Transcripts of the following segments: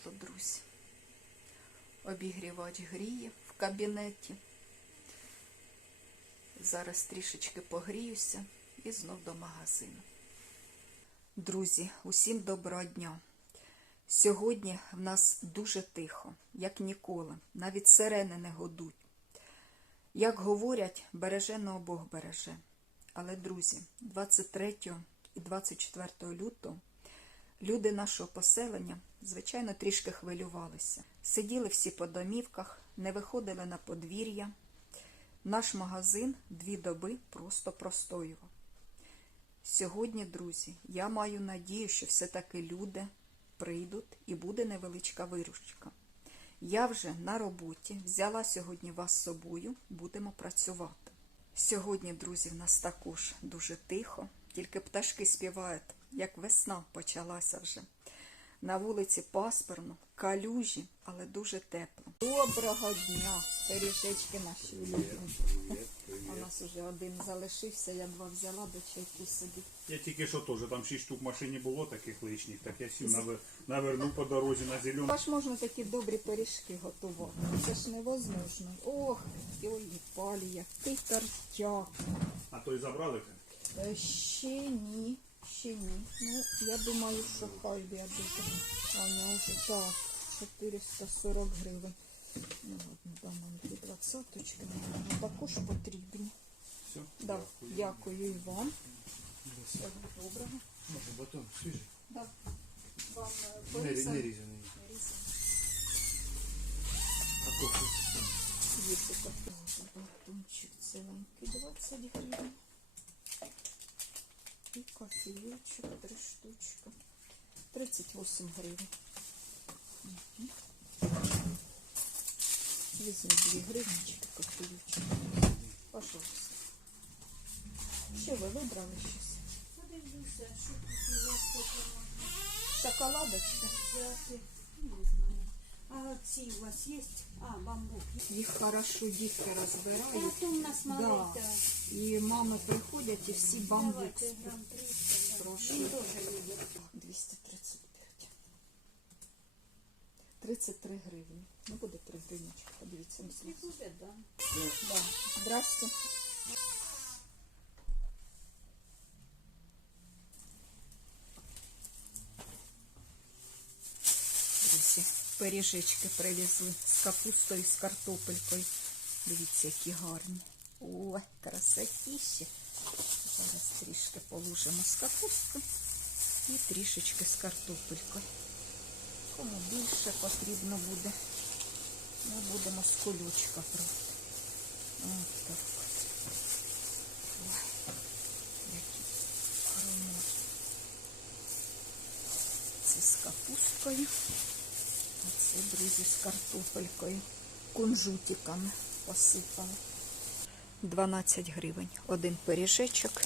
тепло, друзі. Обігрівач гріє в кабінеті. Зараз трішечки погріюся і знов до магазину. Друзі, усім доброго дня. Сьогодні в нас дуже тихо, як ніколи. Навіть сирени не годуть. Як говорять, береже на обох береже. Але, друзі, 23 і 24 лютого люди нашого поселення, звичайно, трішки хвилювалися. Сиділи всі по домівках, не виходили на подвір'я. Наш магазин дві доби просто простоював. Сьогодні, друзі, я маю надію, що все-таки люди прийдуть і буде невеличка виручка. Я вже на роботі взяла сьогодні вас з собою, будемо працювати. Сьогодні, друзі, в нас також дуже тихо, тільки пташки співають, як весна почалася вже. На вулиці пасперно, калюжі, але дуже тепло. Доброго дня, пиріжечки наші улюблені. У нас уже один залишився, я два взяла до чайку собі. Я тільки що теж, там 6 штук в машині було таких лишніх, так я сів навер- наверну по дорозі на зелену. Аж можна такі добрі пиріжки готувати. Це ж невозможно. Ох, ой, палі, який тортяк. А той забрали? Е, Ще ні, ще ні. Ну, я думаю, що хай я дуже. Вона вже так, 440 гривень. Ну, ладно, дам вам дві двадцяточки, також потрібні. Все. Да, дякую і вам. Всього доброго. Може, батон свіжий? Да. Вам е, Не, не різаний. А кофе? Є такий батончик ціленький, 20 гривень. І кофійочок, три штучки. 38 гривень. Візьму 2 гривнички кофійочок. Пожалуйста. Що ви вибрали щось? Подивлюся, що тут у вас Шоколадочка. А ці у вас є? А, бамбук. Їх хорошо дітки Та розбирають. то у нас маленька. І мами приходять і всі бамбук. Давайте грам 300. да. Прошу. Він теж любить. 235. 33 гривні. Ну, буде 3 гривнички, подивіться. Буде, да. Да. Здрасте. Друзі, пиріжечки привезли з капустою, з картопелькою. Дивіться, які гарні. О, красотіще. Зараз трішки положимо з капусткою і трішечки з картопелькою. Кому більше потрібно буде, ми будемо з колючка брати. От так. Ой, які аромат. Це з капусткою. Це, друзі, з картопелькою. Кунжутиками посипали. 12 гривень. Один пиріжечок,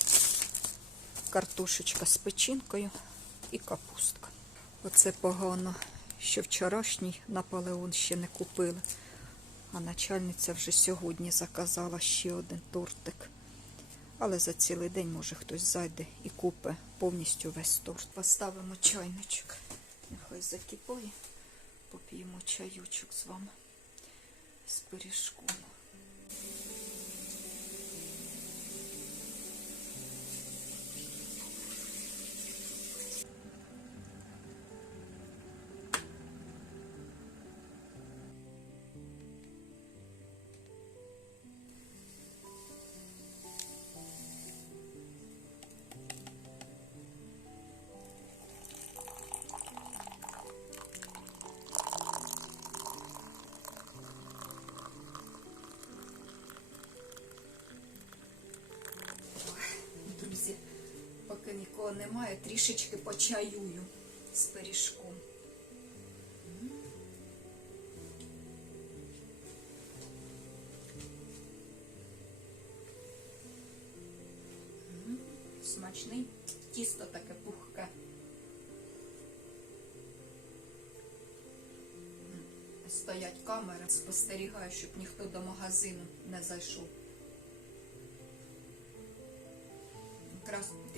картошечка з печінкою і капустка. Оце погано, що вчорашній Наполеон ще не купили. А начальниця вже сьогодні заказала ще один тортик. Але за цілий день, може, хтось зайде і купить повністю весь торт. Поставимо чайничок. Нехай закипає. Поп'ємо чайочок з вами з пиріжком. Нікого немає, трішечки почаюю з пиріжком. Смачний, тісто таке пухке. Стоять камери, спостерігаю, щоб ніхто до магазину не зайшов.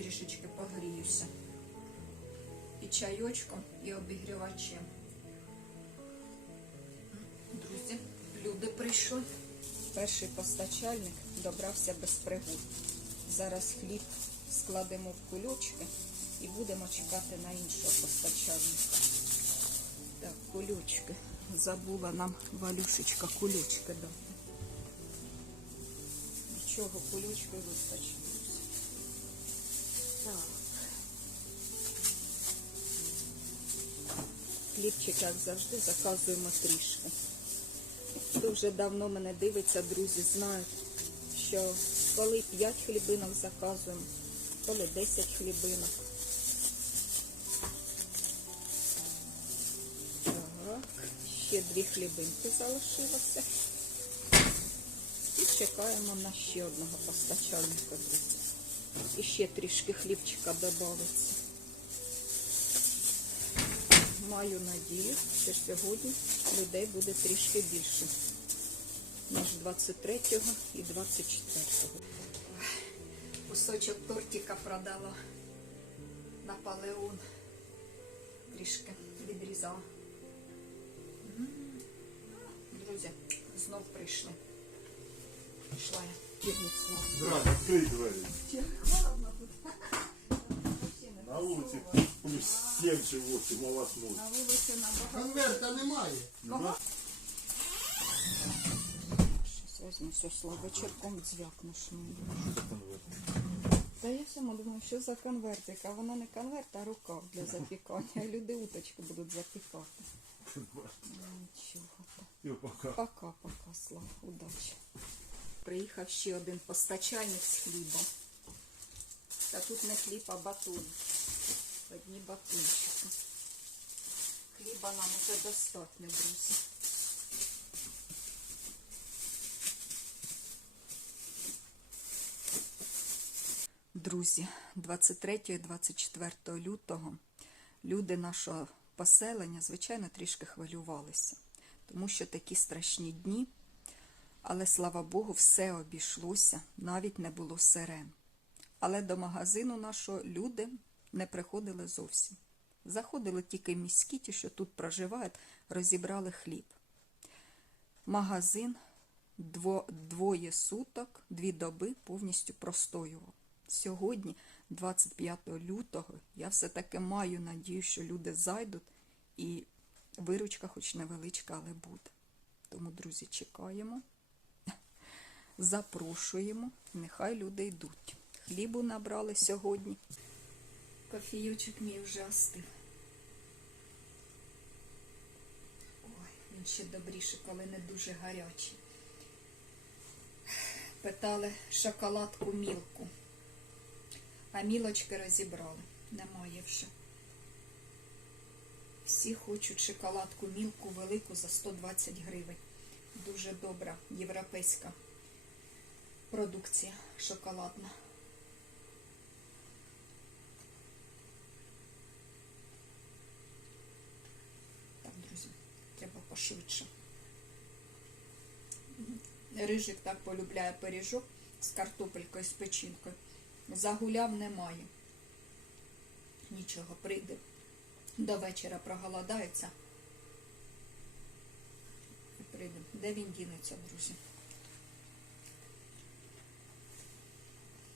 Трішечки погріюся. І чайочком, і обігрівачем. Друзі, Люди прийшли. Перший постачальник добрався без пригод. Зараз хліб складемо в кульочки і будемо чекати на іншого постачальника. Так, кульочки. Забула нам Валюшечка кульочки дати. Нічого, кульочки вистачить. Хлібчик, як завжди, заказуємо трішки. Вже давно мене дивиться, друзі, знають, що коли 5 хлібинок заказуємо, коли 10 хлібинок. Так, ще дві хлібинки залишилося. І чекаємо на ще одного постачальника, друзі. І ще трішки хлібчика додається. Маю надію, що сьогодні людей буде трішки більше, ніж 23 і 24. Кусочок тортика продала Наполеон. Трішки відрізала. Друзі, знов прийшли. Пішла я. Здрасте, відкрий двері. На вулиці плюс 7 чи 8, а у вас 0. На вулиці набагато. Конверта немає. Щось возьму все слабо вечірком дзвякнеш мені. Та я сама думаю, що за конвертик, а вона не конверт, а рукав для запікання. Люди уточки будуть запікати. Нічого. пока. Пока, пока, слава, удачі. Приїхав ще один постачальник з хлібом. Та тут не хліб, а батон. Одні батончики. Хліба нам уже достатньо, друзі. Друзі, 23 і 24 лютого люди нашого поселення, звичайно, трішки хвилювалися, тому що такі страшні дні, але слава Богу, все обійшлося, навіть не було сирен. Але до магазину нашого люди не приходили зовсім. Заходили тільки міські, ті, що тут проживають, розібрали хліб. Магазин дво, двоє суток, дві доби повністю простоював. Сьогодні, 25 лютого, я все-таки маю надію, що люди зайдуть і виручка, хоч невеличка, але буде. Тому, друзі, чекаємо, запрошуємо, нехай люди йдуть. Хлібу набрали сьогодні. Кофійочок мій вже остив. Ой, він ще добріше, коли не дуже гарячий. Питали шоколадку мілку. А мілочки розібрали. Немає вже. Всі хочуть шоколадку мілку велику за 120 гривень. Дуже добра європейська продукція шоколадна. Так, друзі, треба пошвидше. Рижик так полюбляє пиріжок з картопелькою, з печінкою. Загуляв немає. Нічого, прийде. До вечора проголодається. Прийде. Де він дінеться, друзі?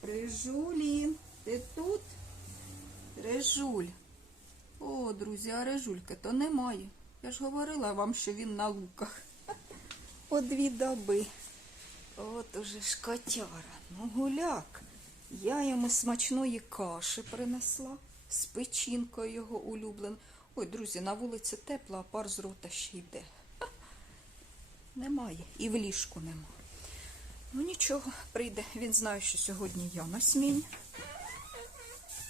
Рижулі, ти тут? Рижуль. О, друзі, а рижульки то немає. Я ж говорила вам, що він на луках. По дві доби. От уже ж котяра. Ну, гуляк. Я йому смачної каші принесла з печінкою його улюблен. Ой, друзі, на вулиці тепло, а пар з рота ще йде. Немає. І в ліжку нема. Ну нічого, прийде. Він знає, що сьогодні я на сміні.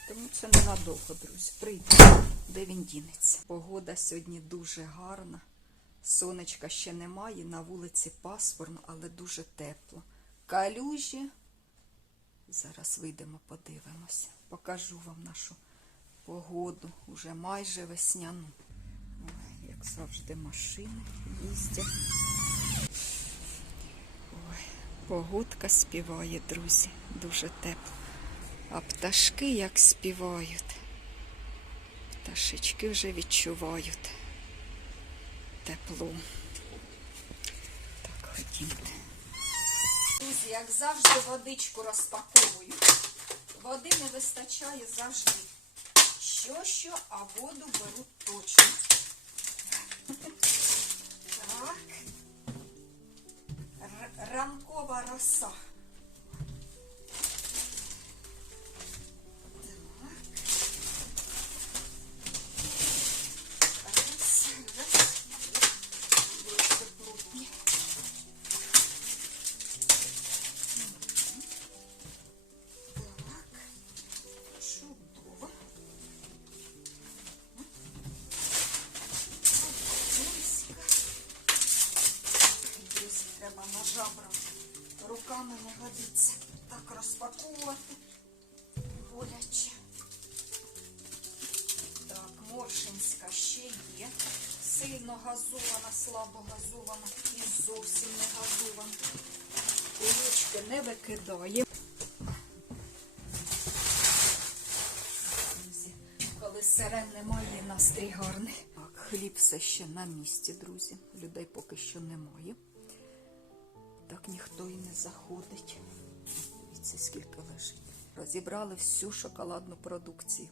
Тому це ненадовго, друзі. Прийде. Де він дінеться? Погода сьогодні дуже гарна. Сонечка ще немає, на вулиці пасмурно, але дуже тепло. Калюжі. Зараз вийдемо, подивимося. Покажу вам нашу погоду, уже майже весняну. Ой, як завжди, машини їздять. Погодка співає, друзі, дуже тепло. А пташки як співають. Пташечки вже відчувають тепло. Так, Друзі, як завжди, водичку розпаковую. Води не вистачає завжди. Що що, а воду беру точно. Так. Ранкова роса. Слабо газована і зовсім не газована. Кулечки не викидає. Друзі, коли сирен немає, настрій гарний. Так, хліб все ще на місці, друзі. Людей поки що немає. Так ніхто і не заходить. Дивіться, скільки лежить. Розібрали всю шоколадну продукцію.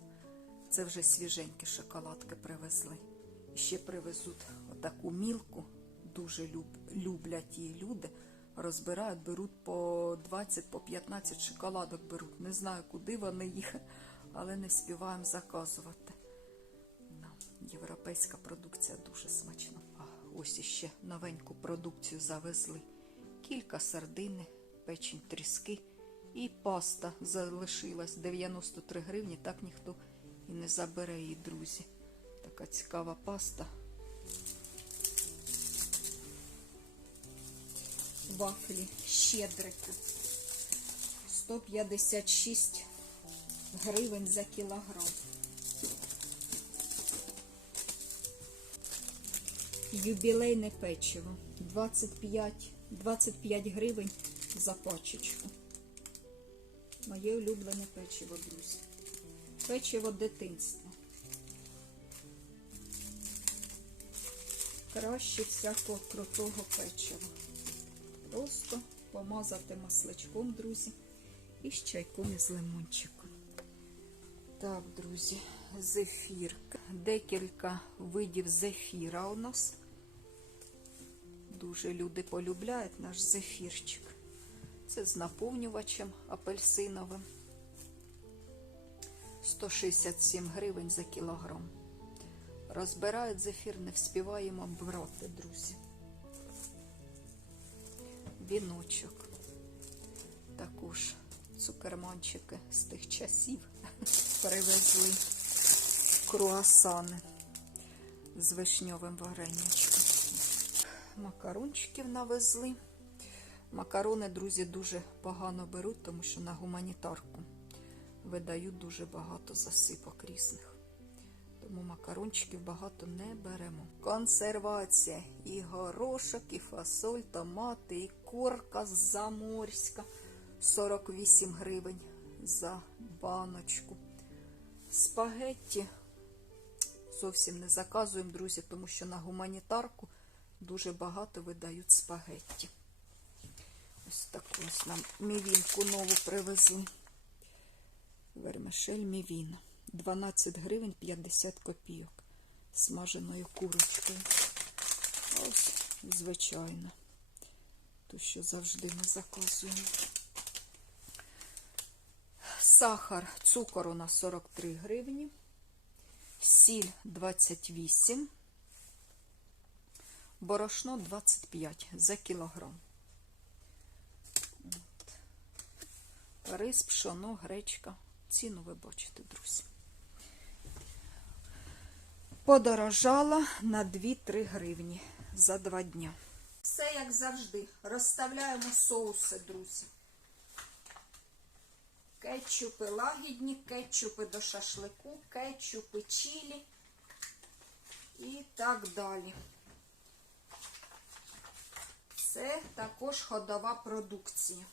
Це вже свіженькі шоколадки привезли. І ще привезуть отаку мілку. Дуже люб- люблять її люди. Розбирають, беруть по 20, по 15 шоколадок беруть. Не знаю, куди вони їх, але не співаємо заказувати. Європейська продукція дуже смачна. А ось іще новеньку продукцію завезли. Кілька сардини, печень тріски і паста залишилась 93 гривні. Так ніхто і не забере її, друзі. Така цікава паста. Вафлі щедрики. 156 гривень за кілограм. Юбілейне печиво 25, 25 гривень за пачечку. Моє улюблене печиво, друзі. Печиво дитинства. Краще всякого крутого печива. Просто помазати масличком, друзі, і з чайком із лимончиком. Так, друзі, зефір. Декілька видів зефіра у нас. Дуже люди полюбляють наш зефірчик. Це з наповнювачем апельсиновим. 167 гривень за кілограм. Розбирають зефір, не вспіваємо брати, друзі. Віночок. Також цукерманчики з тих часів привезли круасани з вишньовим варенячком. Макарончиків навезли. Макарони, друзі, дуже погано беруть, тому що на гуманітарку видають дуже багато засипок різних. Тому макарончиків багато не беремо. Консервація. І горошок, і фасоль, томати, і корка заморська. 48 гривень за баночку. Спагетті зовсім не заказуємо, друзі, тому що на гуманітарку дуже багато видають спагетті. Ось таку ось нам мівінку нову привезли. Вермишель мівіна. 12 гривень 50 копійок. Смаженою курочкою. Ось, звичайно. То, що завжди ми заказуємо. Сахар, цукор у нас 43 гривні. Сіль 28. Борошно 25 за кілограм. Рис, пшоно, гречка. Ціну ви бачите, друзі. Подорожала на 2-3 гривні за два дня. Все як завжди. Розставляємо соуси, друзі. Кетчупи лагідні, кетчупи до шашлику, кетчупи чилі і так далі. Це також ходова продукція,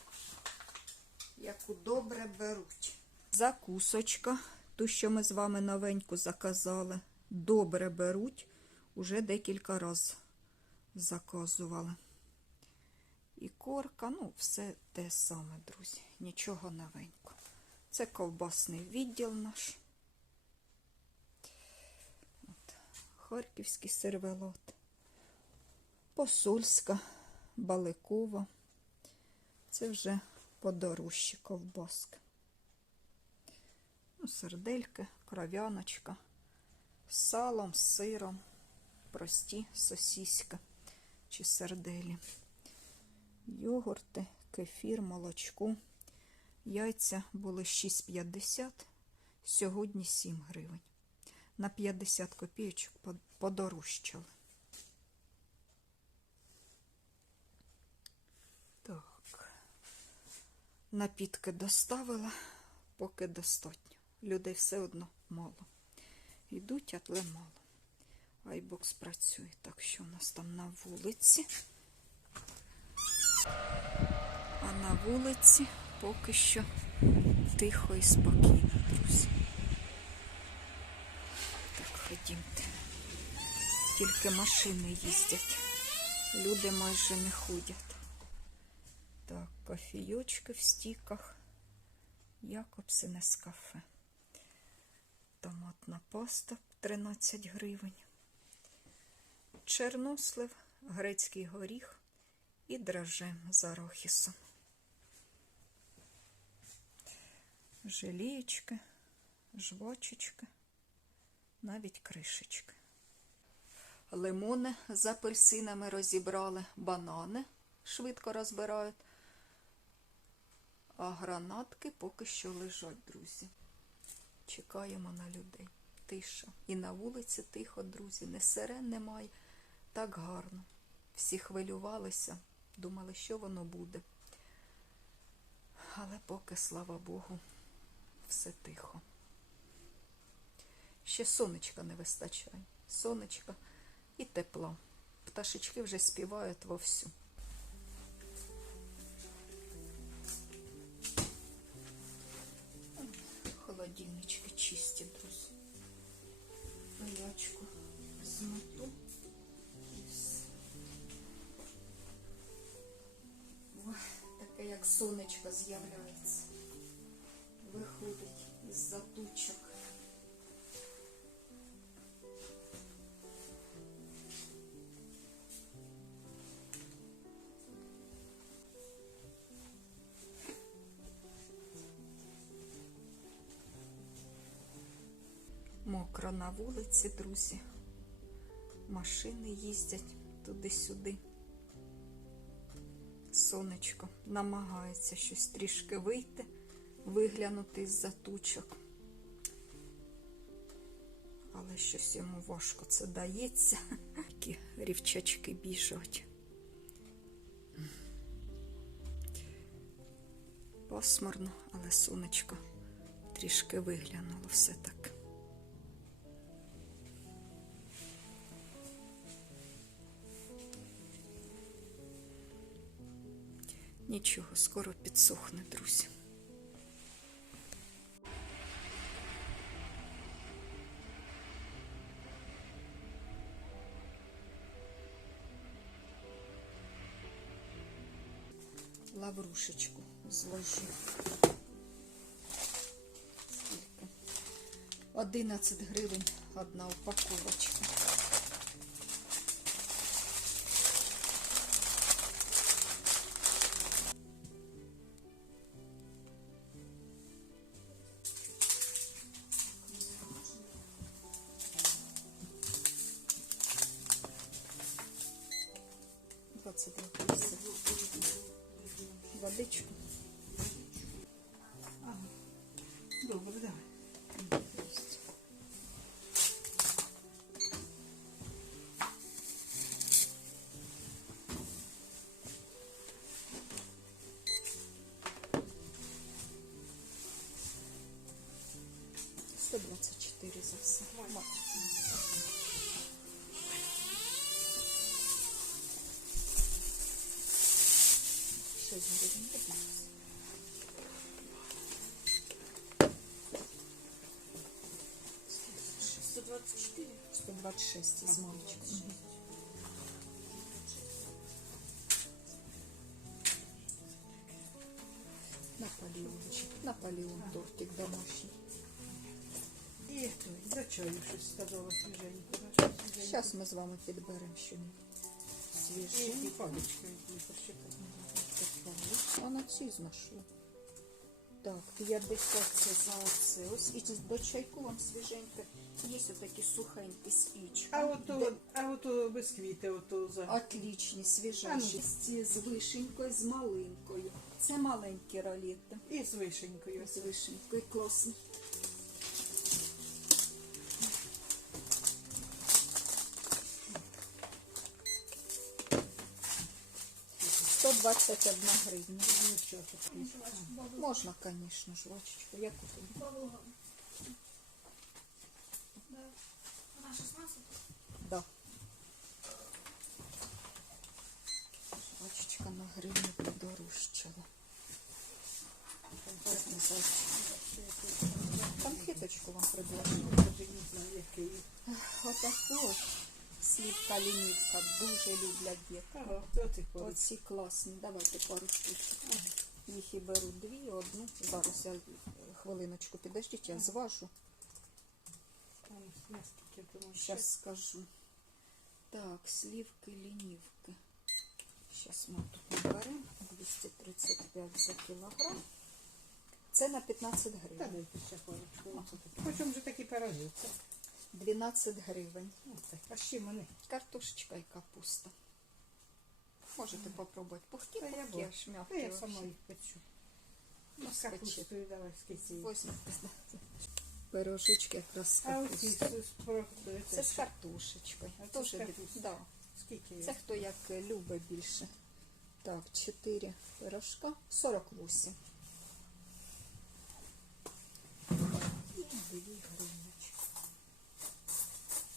яку добре беруть. Закусочка, ту, що ми з вами новеньку заказали, добре беруть. Уже декілька разів заказували. І корка, ну, все те саме, друзі. Нічого новенького. Це ковбасний відділ наш. От, Харківський сервелот. Посольська, Баликова. Це вже подорожчі ковбаски. Ну, сердельки, кров'яночка, з салом, з сиром, прості сосіська чи серделі, йогурти, кефір, молочко. Яйця були 6,50, сьогодні 7 гривень. На 50 копійочок подорожчали. Так. Напітки доставила, поки достатньо. Людей все одно мало. Йдуть, але мало. Айбокс працює. Так що у нас там на вулиці. А на вулиці поки що тихо і спокійно, друзі. Так, ходімте. Тільки машини їздять. Люди майже не ходять. Так, кофійочки в стіках. Якобсине з кафе. Томатна паста 13 гривень. Чернослив, грецький горіх і драже з арахісом. Желієчки, жвачечки, навіть кришечки. Лимони з апельсинами розібрали, банани швидко розбирають. А гранатки поки що лежать, друзі. Чекаємо на людей. Тиша. І на вулиці тихо, друзі. Не сирен немає. Так гарно. Всі хвилювалися, думали, що воно буде. Але поки, слава Богу, все тихо. Ще сонечка не вистачає. Сонечка і тепла. Пташечки вже співають вовсю. Сонечко з'являється. Виходить із затучок. Мокро на вулиці, друзі. Машини їздять туди-сюди. Сонечко намагається щось трішки вийти, виглянути з-за тучок. Але щось йому важко це дається. Такі рівчачки біжать. Посморно, але сонечко трішки виглянуло все так. Нічого, скоро підсохне, друзі. Лаврушечку зложу. Скільки? 11 гривень одна упаковочка. Двадцать два пятьдесят. Водичку. Добре, давай. Есть. Сто двадцать четыре за все. 124. 126 з мамочкою. Наполеончик. Наполеон тортик домашній. І той, за чаю щось сказала свіженько. да, щось свіженько. Зараз ми з вами підберемо щось І свіже. ті палички Не. А на ці знайшла. Так, 50 це за оце. Ось і до чайку вам свіженьке. Є отакі сухенькі спічки. А ото, а ото бисквіти, ото за... Отлічні, свіжачі. Ці з вишенькою, з малинкою. Це маленькі ролети. І з вишенькою. З вишенькою класно. Сто двадцять одна гривня. Ну що тут? Можна, звісно, жвачечку. Яку тобі? Вона 16? Да. Жвачечка на гривню подорожчала. Ось не зайчик. Конфеточку вам предложила. Даже не знаю, який. Отаку слівка лінівка дуже люблять діти. Оці класні. Давайте пару штучок. Їх і беру дві, одну. Зараз я хвилиночку підождіть, я зважу. Сейчас скажу. Так, сливки, лінівки. Сейчас ми тут наберемо 235 за кілограм. Це на 15 Та гривень. дайте ще парочку. Оце таке. По чому же такі пироги? Це? 12 гривень. А чим вони? Картошечка і капуста. Можете попробувати. Пухкі, Та я пухкі, буду. аж м'які. я сама їх печу. Ну, З капустою давай, скільки їх. Возьмете. Пирожечки якраз з капустою. Це з картошечкою. З від- да. Скільки Це хто як любить більше. Так, 4 пирожка, 48. І 2 гривнички.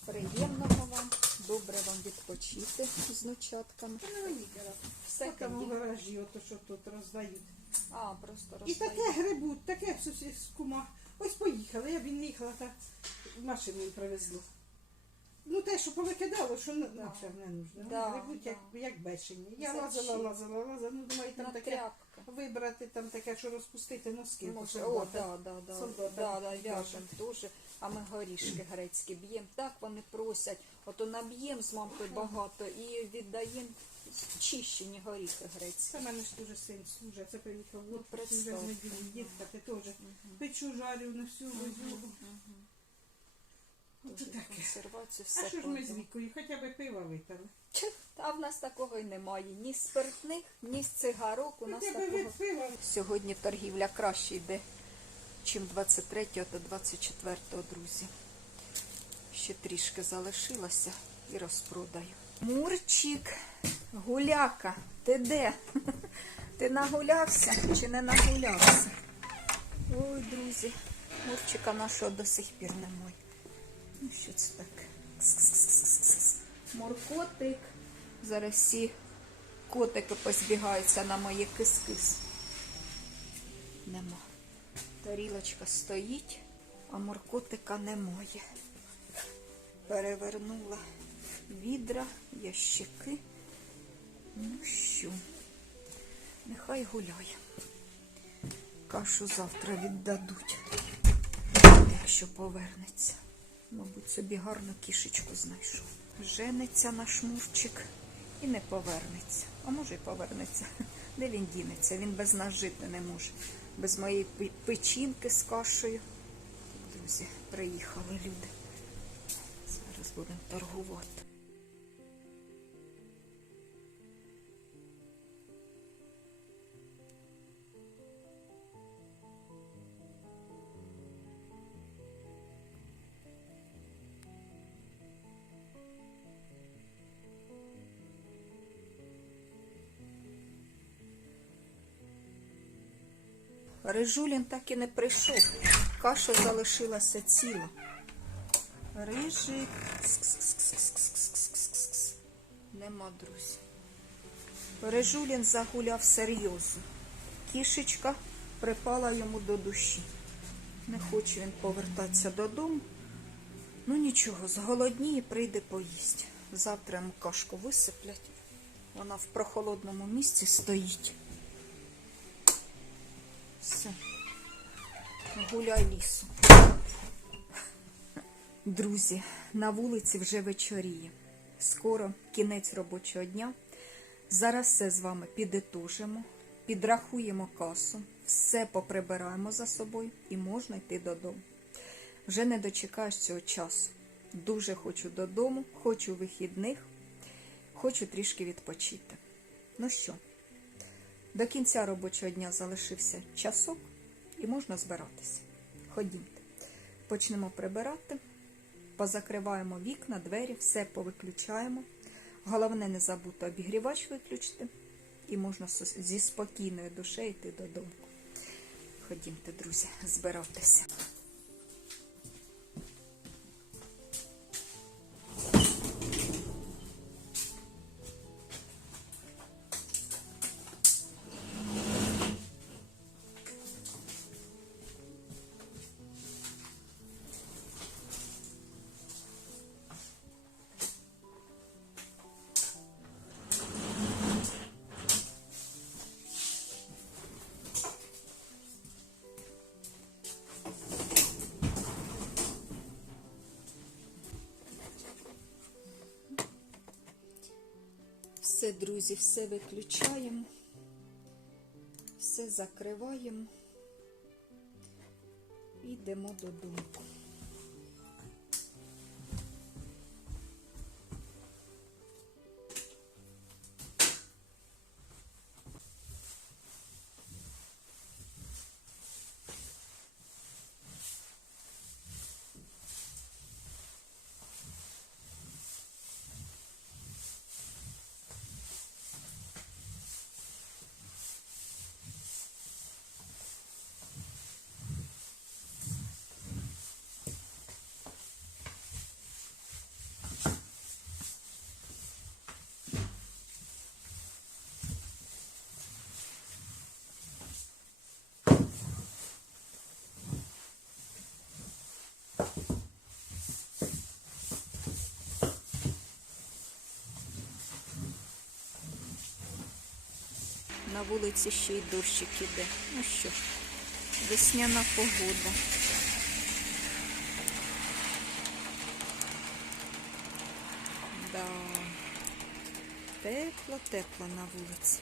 Приємного вам, добре вам відпочити з нучатками. Та не. Все там у гаражі, ото що тут роздають. А, просто І таке грибуть, таке сусід з кума. Ось поїхали, я б не їхала, та машиною привезло. Ну те, що повикидало, що на нахер не нужно. Да, грибуть як, як бешені. Я Зачем? лазила, лазила, лазила. Ну думаю, там На таке тряпки. Вибрати, там таке, що розпустити носки. Може, о, да, да, да, Солдатам да, да, в'яжем теж. А ми горішки грецькі б'ємо. Так вони просять. Ото наб'ємо з мамкою багато і віддаємо чищені горіхи грецькі. Це мене ж дуже син служить, це приїхав в отпуск, вже з неділі їхати теж. Печу, жарю на всю везу. Таке. консервацію А що ж ми з вікою? Хоча б пива випили. Чих, А в нас такого й немає. Ні спиртних, ні з цигарок. У нас Хоча б такого. від пива. Сьогодні торгівля краще йде, чим 23 та 24, друзі. Ще трішки залишилося і розпродаю. Мурчик, гуляка, ти де? Ти нагулявся чи не нагулявся? Ой, друзі, Мурчика нашого до сих пір немає. Ну, що це таке? Моркотик. Зараз всі котики позбігаються на моє кис-кис. Нема. Тарілочка стоїть, а моркотика немає. Перевернула відра, ящики. Ну що, нехай гуляє. Кашу завтра віддадуть, якщо повернеться. Мабуть, собі гарну кішечку знайшов. Жениться наш мурчик і не повернеться. А може й повернеться. Де він дінеться? Він без нас жити не може. Без моєї печінки з кашею. Друзі, приїхали люди. Зараз будемо торгувати. Рижулін так і не прийшов. Каша залишилася ціла. Рижик. Нема, друзі. Рижулін загуляв серйозно. Кішечка припала йому до душі. Не хоче він повертатися додому. Ну нічого, зголодніє, прийде поїсть. Завтра йому кашку висиплять. Вона в прохолодному місці стоїть. Все. Гуляй лісу. Друзі, на вулиці вже вечоріє. Скоро кінець робочого дня. Зараз все з вами підітожимо, підрахуємо касу, все поприбираємо за собою і можна йти додому. Вже не дочекаєш цього часу. Дуже хочу додому, хочу вихідних, хочу трішки відпочити. Ну що, до кінця робочого дня залишився часок і можна збиратися. Ходімте. Почнемо прибирати, позакриваємо вікна, двері, все повиключаємо. Головне не забути обігрівач виключити. І можна зі спокійною душею йти додому. Ходімте, друзі, збиратися. Все, друзі, все виключаємо, все закриваємо і йдемо додому. На вулиці ще й дощик іде. Ну що, весняна погода. Да. Тепло, тепло на вулиці.